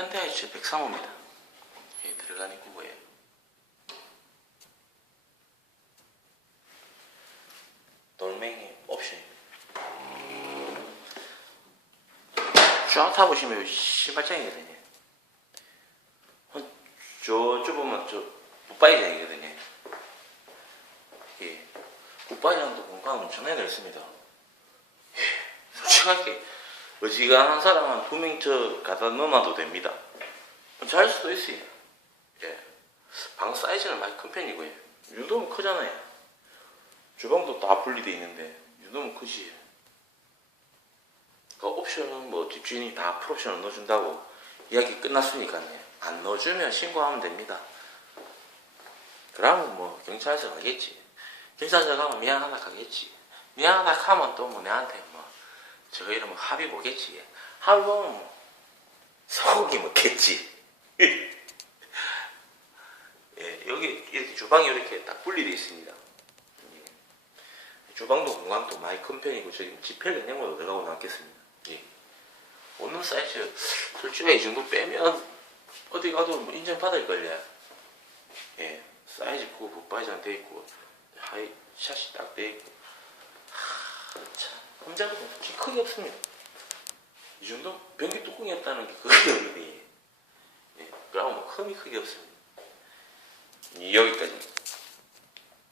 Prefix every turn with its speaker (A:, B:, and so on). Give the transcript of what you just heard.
A: 현대아이츠 103호입니다. 예, 들어간 입구고에 돌멩이 옵션입니다. 쫙 타보시면 여기 신발장이거든요. 어, 저, 저 보면 저 굿바이장이거든요. 예. 굿바이장도 공간 엄청나게 넓습니다. 예, 솔직하게 어지간한 사람은 저 갖다 넣어놔도 됩니다. 잘 수도 있어요. 예. 방 사이즈는 많이 큰 편이고요. 유도는 크잖아요. 주방도 다 분리되어 있는데 유도는 크지. 그 옵션은 뭐 집주인이 다 풀옵션을 넣어준다고 이야기 끝났으니까요. 안 넣어주면 신고하면 됩니다. 그러면 뭐 경찰서 가겠지. 경찰서 가면 미안하다 가겠지. 미안하다 하면 또 뭐 내한테 뭐 저거 이러면 합의 보겠지. 합의 보면 뭐 소고기 먹겠지. 예, 여기 이렇게 주방이 이렇게 딱 분리되어 있습니다. 예. 주방도 공간도 많이 큰 편이고 저기 지폐 냉장고도 들어가고 나왔겠습니다. 예. 오늘 사이즈 솔직히 이 정도 빼면 어디 가도 뭐 인정받을걸요. 예, 사이즈 크고 북바이장 돼 있고 하이 샷이 딱 돼 있고 하, 참 남자는 솔직히 크게 없습니다. 이 정도 변기 뚜껑이 없다는 게 크게 없는데 예, 그러면 뭐 흠이 크게 없습니다. 이 여기까지